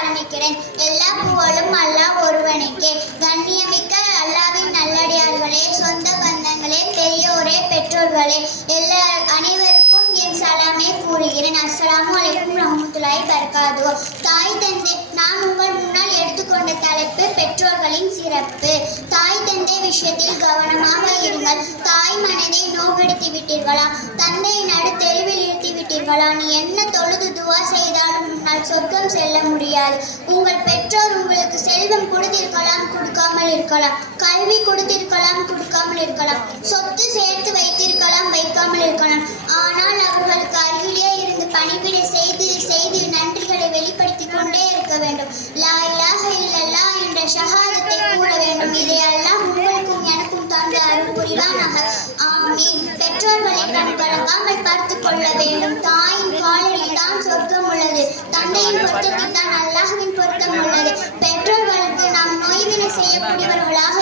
ஆரம்பிக்கிறேன். எல்லா புகழும் அல்லாஹ் ஒருவனுக்கே. கண்ணியமிக்க அல்லாஹ்வின் நல்லடியார்களே, சொந்த பந்தங்களே, பெரியோரே, பெற்றோர்களே, அனைவருக்கும் என் சலாமை கூறுகிறேன். அஸ்ஸலாமு அலைக்கும் ரஹ்மத்துல்லாஹி பரகாத்துஹு. தாய் தந்தை, நான் உங்கள் முன்னால் எடுத்துக்கொண்ட தலைப்பு பெற்றோர்களின் சிறப்பு. தாய் தந்தை விஷயத்தில் கவனமாக இருங்கள். தாய் மனதை நோகடித்து விட்டீர்களா? தந்தையை நடு தெருவில் நிறுத்தி விட்டீர்களா? நீ என்ன தொழுது துவா செய்தாலும் உன்னால் சொர்க்கம் செல்ல முடியாது. உங்கள் பெற்றோர் உங்களுக்கு செல்வம் கொடுத்திருக்கலாம், கொடுக்காமல் இருக்கலாம். கல்வி கொடுத்திருக்கலாம், கொடுக்காமல் இருக்கலாம். சொத்து சேர்த்து வைத்திருக்கலாம், வைக்காமல் இருக்கலாம். ஆனால் அவர்களுக்கு அருகிலே இருந்து பணிவிட செய்து செய்து நன்றிகளை வெளிப்படுத்திக் கொண்டே இருக்க வேண்டும். லா இலாஹ இல்லல்லாஹ் என்ற ஷஹாதத்தை கூற வேண்டும். இதை அல்லாஹ் உங்களுக்கும் எனக்கும் தந்து அருள் புரிவானாக. ஆமீன். பெற்றோர்களை கண் கலங்காமல் பார்த்துக் கொள்ள வேண்டும். தாயின் காலில் தான் சொர்க்கம் உள்ளது. தந்தையின் பொருத்தத்தில் தான் அல்லாஹ்வின் பொருத்தம் உள்ளது. பெற்றோர்களுக்கு நாம் நோய்வினை செய்யக்கூடியவர்களாக